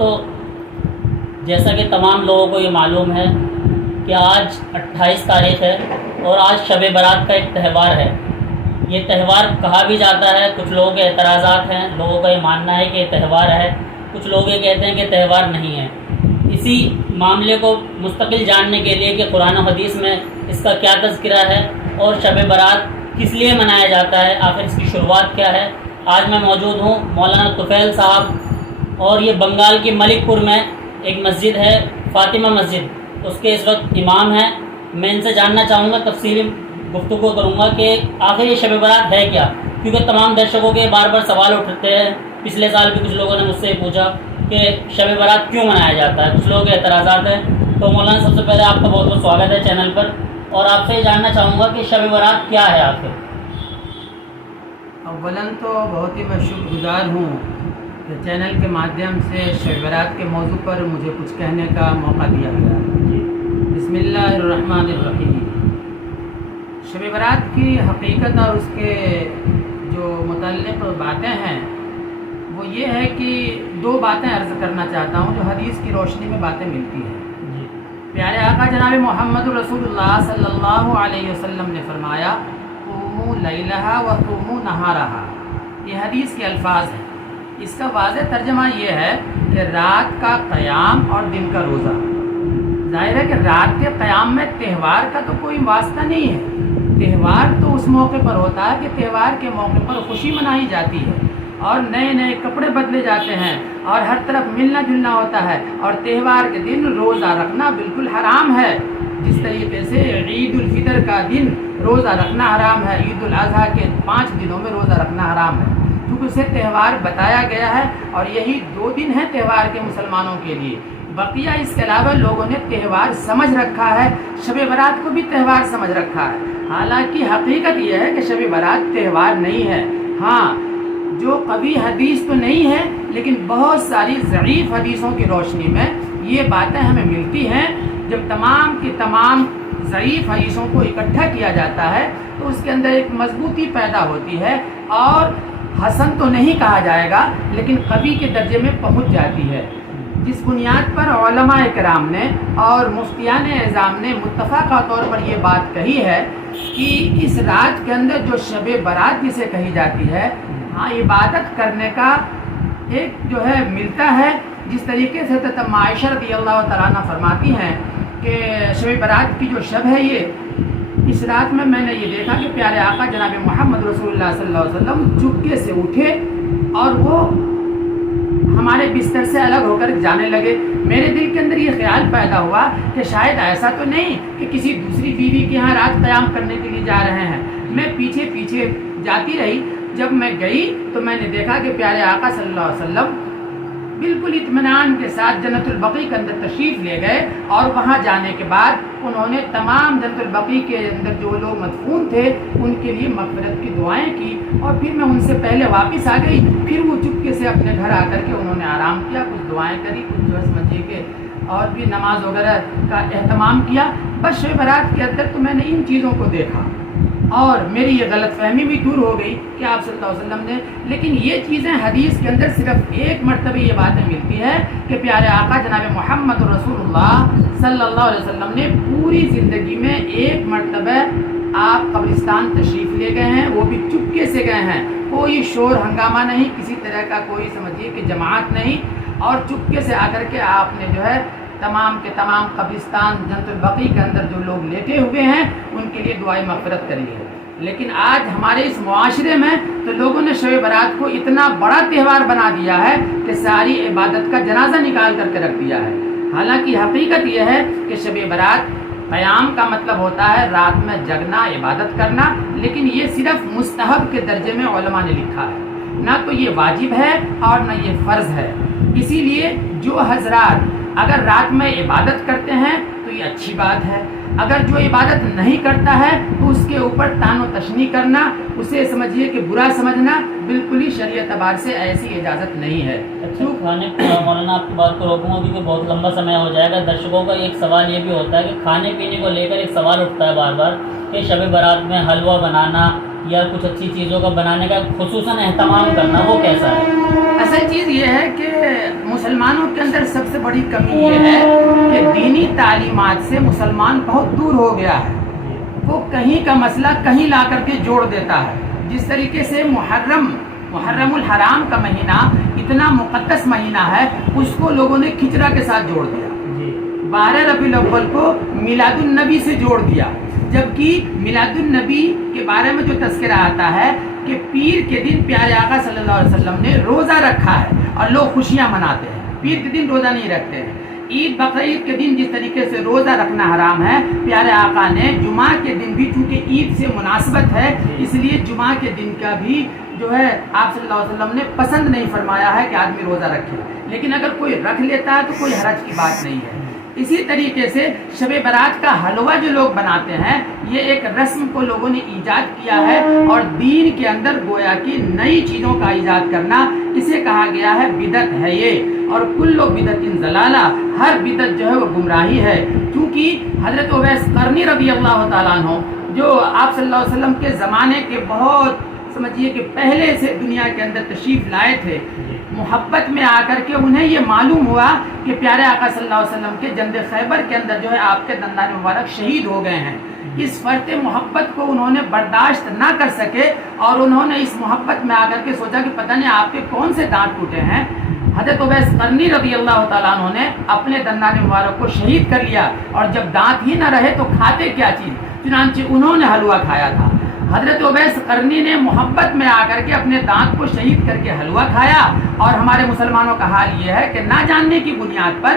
دوستو، جیسا کہ تمام لوگوں کو یہ معلوم ہے کہ آج 28 تاریخ ہے اور آج شب برات کا ایک تہوار ہے۔ یہ تہوار کہا بھی جاتا ہے، کچھ لوگوں کے اعتراضات ہیں، لوگوں کا یہ ماننا ہے کہ یہ تہوار ہے، کچھ لوگ یہ کہتے ہیں کہ تہوار نہیں ہے۔ اسی معاملے کو مستقل جاننے کے لیے کہ قرآن و حدیث میں اس کا کیا تذکرہ ہے اور شب برات کس لیے منایا جاتا ہے، آخر اس کی شروعات کیا ہے، آج میں موجود ہوں مولانا طفیل صاحب، اور یہ بنگال کی ملک پور میں ایک مسجد ہے فاطمہ مسجد، اس کے اس وقت امام ہیں۔ میں ان سے جاننا چاہوں گا، تفصیلی گفتگو کروں گا کہ آخر یہ شب برات ہے کیا، کیونکہ تمام درشکوں کے بار بار سوال اٹھتے ہیں۔ پچھلے سال بھی کچھ لوگوں نے مجھ سے پوچھا کہ شب برات کیوں منایا جاتا ہے، کچھ لوگوں کے اعتراضات ہیں۔ تو مولانا سب سے پہلے آپ کا بہت بہت سواگت ہے چینل پر، اور آپ سے یہ جاننا چاہوں گا کہ شب برات کیا ہے آخر۔ اولاً تو بہت ہی میں شکر گزار ہوں کہ چینل کے مادھیم سے شب برات کے موضوع پر مجھے کچھ کہنے کا موقع دیا گیا۔ بسم اللہ الرحمن الرحیم۔ شب برات کی حقیقت اور اس کے جو متعلق باتیں ہیں وہ یہ ہے کہ دو باتیں عرض کرنا چاہتا ہوں جو حدیث کی روشنی میں باتیں ملتی ہیں۔ پیارے آقا جناب محمد رسول اللہ صلی اللہ علیہ وسلم نے فرمایا، قوموا لیلہا وصوموا نہارہا۔ یہ حدیث کے الفاظ ہیں۔ اس کا واضح ترجمہ یہ ہے کہ رات کا قیام اور دن کا روزہ۔ ظاہر ہے کہ رات کے قیام میں تہوار کا تو کوئی واسطہ نہیں ہے۔ تہوار تو اس موقع پر ہوتا ہے کہ تہوار کے موقع پر خوشی منائی جاتی ہے اور نئے نئے کپڑے بدلے جاتے ہیں اور ہر طرف ملنا جلنا ہوتا ہے، اور تہوار کے دن روزہ رکھنا بالکل حرام ہے۔ جس طریقے سے عید الفطر کا دن روزہ رکھنا حرام ہے، عید الاضحیٰ کے 5 دنوں میں روزہ رکھنا حرام ہے، کیونکہ اسے تہوار بتایا گیا ہے، اور یہی 2 دن ہیں تہوار کے مسلمانوں کے لیے۔ بقیہ اس کے علاوہ لوگوں نے تہوار سمجھ رکھا ہے، شب برات کو بھی تہوار سمجھ رکھا ہے، حالانکہ حقیقت یہ ہے کہ شب برات تہوار نہیں ہے۔ ہاں، جو قوی حدیث تو نہیں ہے لیکن بہت ساری ضعیف حدیثوں کی روشنی میں یہ باتیں ہمیں ملتی ہیں۔ جب تمام کی تمام ضعیف حدیثوں کو اکٹھا کیا جاتا ہے تو اس کے اندر ایک مضبوطی پیدا ہوتی ہے، اور حسن تو نہیں کہا جائے گا لیکن قوی کے درجے میں پہنچ جاتی ہے۔ جس بنیاد پر علماء کرام نے اور مفتیان اعظام نے متفقہ طور پر یہ بات کہی ہے کہ اس رات کے اندر جو شب برات جسے کہی جاتی ہے، ہاں، عبادت کرنے کا ایک جو ہے ملتا ہے۔ جس طریقے سے حضرت عائشہ رضی اللہ تعالیٰ عنہ فرماتی ہیں کہ شب برات کی جو شب ہے، یہ اس رات میں نے یہ دیکھا کہ پیارے آقا جناب محمد رسول اللہ صلی اللہ علیہ وسلم چپکے سے اٹھے اور وہ ہمارے بستر سے الگ ہو کر جانے لگے۔ میرے دل کے اندر یہ خیال پیدا ہوا کہ شاید ایسا تو نہیں کہ کسی دوسری بیوی کے ہاں رات قیام کرنے کے لیے جا رہے ہیں۔ میں پیچھے پیچھے جاتی رہی۔ جب میں گئی تو میں نے دیکھا کہ پیارے آقا صلی اللہ علیہ وسلم بالکل اطمینان کے ساتھ جنت البقیع کے اندر تشریف لے گئے، اور وہاں جانے کے بعد انہوں نے تمام جنت البقیع کے اندر جو لوگ مدفون تھے ان کے لیے مغفرت کی دعائیں کی، اور پھر میں ان سے پہلے واپس آ گئی۔ پھر وہ چپکے سے اپنے گھر آ کر کے انہوں نے آرام کیا، کچھ دعائیں کری، کچھ جو ہے سمجھیے کہ اور بھی نماز وغیرہ کا اہتمام کیا۔ بس شب برات کے اندر تو میں نے ان چیزوں کو دیکھا، اور میری یہ غلط فہمی بھی دور ہو گئی کہ آپ صلی اللہ علیہ وسلم نے، لیکن یہ چیزیں حدیث کے اندر صرف ایک مرتبہ یہ باتیں ملتی ہے کہ پیارے آقا جناب محمد رسول اللہ صلی اللہ علیہ وسلم نے پوری زندگی میں ایک مرتبہ آپ قبرستان تشریف لے گئے ہیں، وہ بھی چپکے سے گئے ہیں، کوئی شور ہنگامہ نہیں، کسی طرح کا کوئی سمجھیے کہ جماعت نہیں، اور چپکے سے آ کر کے آپ نے جو ہے تمام کے تمام قبرستان جنت البقیع کے اندر جو لوگ لیٹے ہوئے ہیں ان کے لیے دعائیں مغفرت کری ہے۔ لیکن آج ہمارے اس معاشرے میں تو لوگوں نے شب برات کو اتنا بڑا تہوار بنا دیا ہے کہ ساری عبادت کا جنازہ نکال کر کے رکھ دیا ہے، حالانکہ حقیقت یہ ہے کہ شب برات قیام کا مطلب ہوتا ہے رات میں جگنا، عبادت کرنا، لیکن یہ صرف مستحب کے درجے میں علماء نے لکھا ہے، نہ تو یہ واجب ہے اور نہ یہ فرض ہے۔ اسی لیے جو حضرات اگر رات میں عبادت کرتے ہیں تو یہ اچھی بات ہے، اگر جو عبادت نہیں کرتا ہے تو اس کے اوپر تان و تشنیع کرنا، اسے سمجھیے کہ برا سمجھنا، بالکل ہی شریعت اعتبار سے ایسی اجازت نہیں ہے۔ اچھا، مولانا آپ کی بات کو روکوں گا کیونکہ بہت لمبا سمے ہو جائے گا۔ درشکوں کا ایک سوال یہ بھی ہوتا ہے کہ کھانے پینے کو لے کر ایک سوال اٹھتا ہے بار بار کہ شب برات میں حلوہ بنانا یا کچھ اچھی چیزوں کا بنانے کا خصوصاً اہتمام کرنا، وہ کیسا ہے؟ اصل چیز یہ ہے کہ مسلمانوں کے اندر سب سے بڑی کمی یہ ہے کہ دینی تعلیمات سے مسلمان بہت دور ہو گیا ہے. وہ کہیں کا مسئلہ کہیں لا کر کے جوڑ دیتا ہے. جس طریقے سے محرم الحرام کا مہینہ اتنا مقدس مہینہ ہے، اس کو لوگوں نے کھچڑا کے ساتھ جوڑ دیا. 12 ربیع الاول کو میلاد النبی سے جوڑ دیا، جبکہ میلاد النبی کے بارے میں جو تذکرہ آتا ہے کہ پیر کے دن پیارے آقا صلی اللہ علیہ وسلم نے روزہ رکھا ہے اور لوگ خوشیاں مناتے ہیں. پیر کے دن روزہ نہیں رکھتے ہیں. عید بقرعید کے دن جس طریقے سے روزہ رکھنا حرام ہے، پیارے آقا نے جمعہ کے دن بھی چونکہ عید سے مناسبت ہے اس لیے جمعہ کے دن کا بھی جو ہے آپ صلی اللہ علیہ وسلم نے پسند نہیں فرمایا ہے کہ آدمی روزہ رکھے. لیکن اگر کوئی رکھ لیتا ہے تو کوئی حرج کی بات نہیں ہے. اسی طریقے سے شب برات کا حلوہ جو لوگ بناتے ہیں، یہ ایک رسم کو لوگوں نے ایجاد کیا ہے اور دین کے اندر گویا کی نئی چیزوں کا ایجاد کرنا، اسے کہا گیا ہے بدعت ہے یہ. اور کل بدعت ضلالہ، ہر بدعت جو ہے وہ گمراہی ہے. کیونکہ حضرت اویس قرنی رضی اللہ تعالیٰ عنہ جو آپ صلی اللہ علیہ وسلم کے زمانے کے بہت سمجھیے کہ پہلے سے دنیا کے اندر تشریف لائے تھے، محبت میں آ کر کے انہیں یہ معلوم ہوا کہ پیارے آقا صلی اللہ علیہ وسلم کے جنگ خیبر کے اندر جو ہے آپ کے دندان مبارک شہید ہو گئے ہیں. اس فرط محبت کو انہوں نے برداشت نہ کر سکے اور انہوں نے اس محبت میں آ کر کے سوچا کہ پتہ نہیں آپ کے کون سے دانت ٹوٹے ہیں. حضرت اویس قرنی رضی اللہ تعالیٰ عنہ نے اپنے دندان مبارک کو شہید کر لیا، اور جب دانت ہی نہ رہے تو کھاتے کیا چیز، چنانچہ انہوں نے حلوہ کھایا تھا. حضرت اویس قرنی نے محبت میں آ کر کے اپنے دانت کو شہید کر کے حلوہ کھایا. اور ہمارے مسلمانوں کا حال یہ ہے کہ نہ جاننے کی بنیاد پر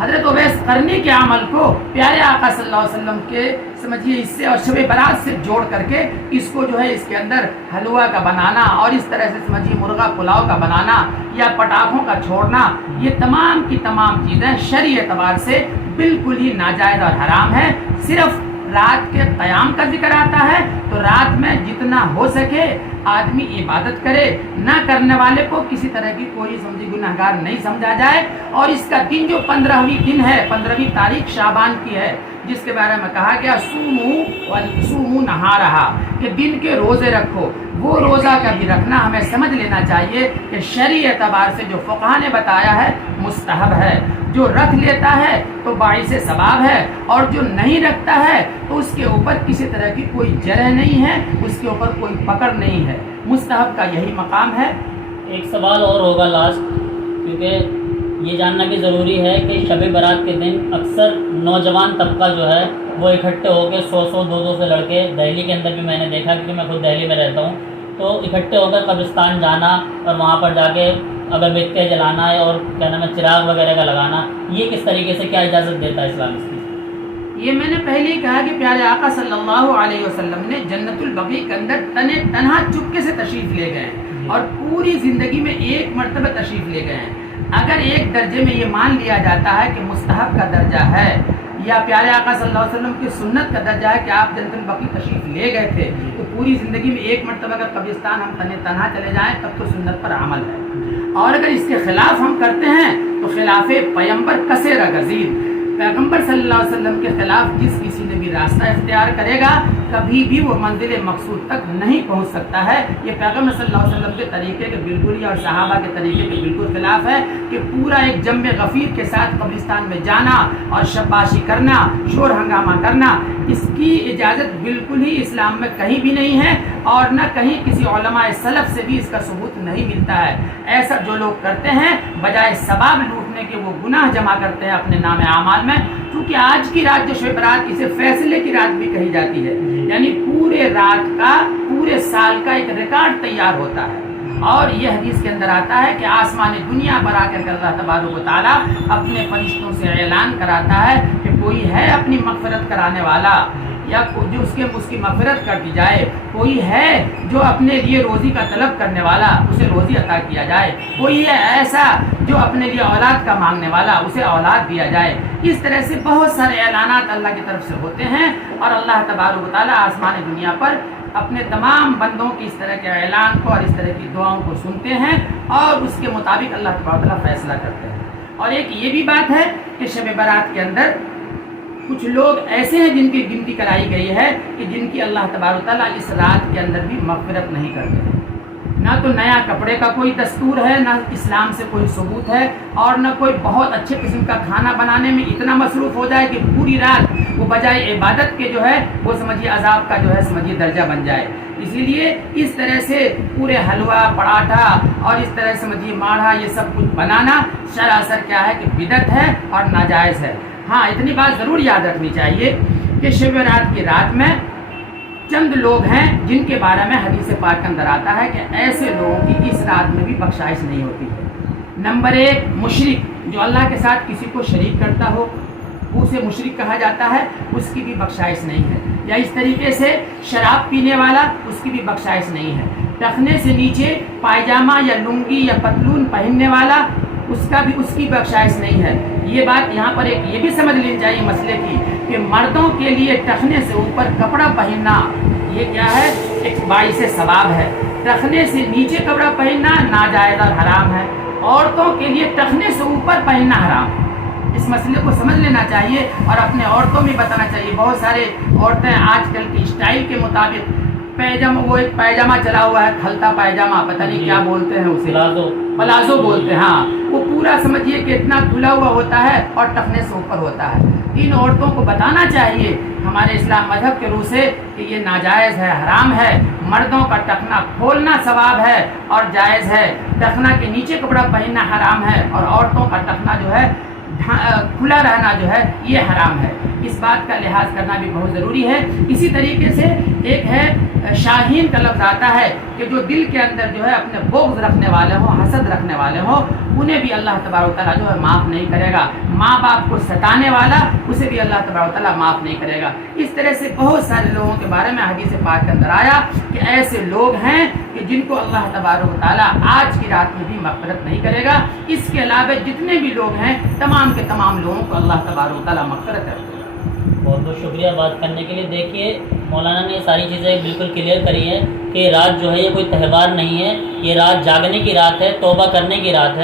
حضرت اویس قرنی کے عمل کو پیارے آقا صلی اللہ علیہ وسلم کے سمجھیے اس سے اور شب برات سے جوڑ کر کے اس کو جو ہے اس کے اندر حلوہ کا بنانا اور اس طرح سے سمجھیے مرغا پلاؤ کا بنانا یا پٹاخوں کا چھوڑنا، یہ تمام کی تمام چیزیں شرعی اعتبار سے بالکل ہی ناجائز اور حرام ہے. صرف رات کے قیام کا ذکر آتا ہے تو رات میں جتنا ہو سکے آدمی عبادت کرے، نہ کرنے والے کو کسی طرح کی کوئی سمجھی گنہگار نہیں سمجھا جائے. اور اس کا دن جو 15ویں دن ہے، 15ویں تاریخ شعبان کی ہے، جس کے بارے میں کہا گیا سومو نہارہا کہ دن کے روزے رکھو، وہ روزہ کا بھی رکھنا ہمیں سمجھ لینا چاہیے کہ شرعی اعتبار سے جو فقہا نے بتایا ہے مستحب ہے. جو رکھ لیتا ہے تو باعث ثواب ہے، اور جو نہیں رکھتا ہے تو اس کے اوپر کسی طرح کی کوئی جرح نہیں ہے، اس کے اوپر کوئی پکڑ نہیں ہے. مستحب کا یہی مقام ہے. ایک سوال اور ہوگا لاسٹ، کیونکہ یہ جاننا بھی ضروری ہے کہ شب برات کے دن اکثر نوجوان طبقہ جو ہے وہ اکٹھے ہو کے 100 سے لڑکے، دہلی کے اندر بھی میں نے دیکھا کیونکہ میں خود دہلی میں رہتا ہوں، تو اکٹھے ہو کر قبرستان جانا اور وہاں پر جا کے اگر بتیاں جلانا ہے اور کیا نام ہے چراغ وغیرہ کا لگانا، یہ کس طریقے سے کیا اجازت دیتا ہے اسلام اس کی؟ یہ میں نے پہلے ہی کہا کہ پیارے آقا صلی اللہ علیہ وسلم نے جنت البقیع کے اندر تنہا چپکے سے تشریف لے گئے ہیں اور پوری زندگی میں ایک مرتبہ تشریف لے گئے ہیں. اگر ایک درجے میں یہ مان لیا جاتا ہے کہ مستحب کا درجہ ہے یا پیارے آقا صلی اللہ علیہ وسلم کی سنت کا درجہ ہے کہ آپ جنت البقیع تشریف لے گئے تھے، تو پوری زندگی میں ایک مرتبہ اگر قبرستان ہم تنہا چلے جائیں تب تو سنت پر عمل ہے. اور اگر اس کے خلاف ہم کرتے ہیں تو خلاف پیغمبر کثیر غزیر، پیغمبر صلی اللہ علیہ وسلم کے خلاف جس کسی نے بھی راستہ اختیار کرے گا کبھی بھی وہ منزل مقصود تک نہیں پہنچ سکتا ہے. یہ پیغمبر صلی اللہ علیہ وسلم کے طریقے کے بالکل ہی اور صحابہ کے طریقے کے بالکل خلاف ہے کہ پورا ایک جم غفیر کے ساتھ قبرستان میں جانا اور شباشی کرنا، شور ہنگامہ کرنا، اس کی اجازت بالکل ہی اسلام میں کہیں بھی نہیں ہے اور نہ کہیں کسی علماء سلف سے بھی اس کا ثبوت نہیں ملتا ہے. ایسا جو لوگ کرتے ہیں بجائے ثواب لوٹنے کے وہ گناہ جمع کرتے ہیں اپنے نام اعمال میں. کیونکہ آج کی رات جو شب برات اسے فیصلے کی رات بھی کہی جاتی ہے، یعنی پورے رات کا پورے سال کا ایک ریکارڈ تیار ہوتا ہے. اور یہ حدیث کے اندر آتا ہے کہ آسمان دنیا پر آ کر اللہ تبارک و تعالیٰ اپنے فرشتوں سے اعلان کراتا ہے کہ کوئی ہے اپنی مغفرت کرانے والا یا جو اس کی مغفرت کر دی جائے، کوئی ہے جو اپنے لیے روزی کا طلب کرنے والا اسے روزی عطا کیا جائے، کوئی ہے ایسا جو اپنے لیے اولاد کا مانگنے والا اسے اولاد دیا جائے. اس طرح سے بہت سارے اعلانات اللہ کی طرف سے ہوتے ہیں اور اللہ تبارک و تعالیٰ آسمان دنیا پر اپنے تمام بندوں کی اس طرح کے اعلان کو اور اس طرح کی دعاؤں کو سنتے ہیں اور اس کے مطابق اللہ تبارک و تعالیٰ فیصلہ کرتے ہیں. اور ایک یہ بھی بات ہے کہ شب برات کے اندر کچھ لوگ ایسے ہیں جن کی گنتی کرائی گئی ہے کہ جن کی اللہ تبارک و تعالیٰ اس رات کے اندر بھی مغفرت نہیں کرتے. نہ تو نیا کپڑے کا کوئی دستور ہے، نہ اسلام سے کوئی ثبوت ہے، اور نہ کوئی بہت اچھے قسم کا کھانا بنانے میں اتنا مصروف ہو جائے کہ پوری رات وہ بجائے عبادت کے جو ہے وہ سمجھیے عذاب کا جو ہے سمجھیے درجہ بن جائے. اسی لیے اس طرح سے پورے حلوہ پراٹھا اور اس طرح سمجھیے ماڑھا یہ سب کچھ بنانا سراسر کیا ہے کہ بدعت ہے اور ناجائز ہے. ہاں اتنی بات ضرور یاد رکھنی چاہیے کہ شب برات کی رات میں چند لوگ ہیں جن کے بارے میں حدیث پاک کے اندر آتا ہے کہ ایسے لوگوں کی اس رات میں بھی بخشائش نہیں ہوتی ہے. نمبر 1 مشرک، جو اللہ کے ساتھ کسی کو شریک کرتا ہو اسے مشرک کہا جاتا ہے، اس کی بھی بخشائش نہیں ہے. یا اس طریقے سے شراب پینے والا، اس کی بھی بخشائش نہیں ہے. ٹخنے سے نیچے پائجامہ یا لنگی یا پتلون پہننے والا، اس کی بخشائش نہیں ہے. یہ بات یہاں پر ایک یہ بھی سمجھ لینی چاہیے مسئلے کی کہ مردوں کے لیے ٹخنے سے اوپر کپڑا پہننا یہ کیا ہے، ایک باعث ثواب ہے. ٹخنے سے نیچے کپڑا پہننا ناجائز اور حرام ہے. عورتوں کے لیے ٹخنے سے اوپر پہننا حرام ہے. اس مسئلے کو سمجھ لینا چاہیے اور اپنے عورتوں میں بتانا چاہیے. بہت سارے عورتیں آج کل کی اسٹائل کے مطابق وہ ایک پائجامہ چلا ہوا ہے، کھلتا پائجامہ، پتہ نہیں کیا بولتے ہیں اسے، پلازو بولتے ہیں. ہاں وہ پورا سمجھیے کہ اتنا کھلا ہوا ہوتا ہے اور ٹخنے سے اوپر ہوتا ہے. ان عورتوں کو بتانا چاہیے ہمارے اسلام مذہب کے روح سے کہ یہ ناجائز ہے، حرام ہے. مردوں کا ٹخنا کھولنا ثواب ہے اور جائز ہے. ٹخنا کے نیچے کپڑا پہننا حرام ہے اور عورتوں کا ٹخنا جو ہے کھلا رہنا جو ہے یہ حرام ہے. اس بات کا لحاظ کرنا بھی بہت ضروری ہے. اسی طریقے سے ایک ہے شاہین کا لفظ آتا ہے کہ جو دل کے اندر جو ہے اپنے بغض رکھنے والے ہوں، حسد رکھنے والے ہوں، انہیں بھی اللہ تبارک و تعالیٰ جو ہے معاف نہیں کرے گا. ماں باپ کو ستانے والا، اسے بھی اللہ تبارک و تعالیٰ معاف نہیں کرے گا. اس طرح سے بہت سارے لوگوں کے بارے میں حدیث پاک کے اندر آیا کہ ایسے لوگ ہیں کہ جن کو اللہ تبارک و تعالیٰ آج کی رات میں بھی مغفرت نہیں کرے گا. اس کے علاوہ جتنے بھی لوگ ہیں تمام کے تمام لوگوں کو اللہ تبارک و تعالیٰ مغفرت کرے گا. بہت بہت شکریہ بات کرنے کے لیے. دیکھیے مولانا نے یہ ساری چیزیں بالکل کلیئر کری ہیں کہ رات جو ہے یہ کوئی تہوار نہیں ہے، یہ رات جاگنے کی رات ہے، توبہ کرنے کی رات ہے.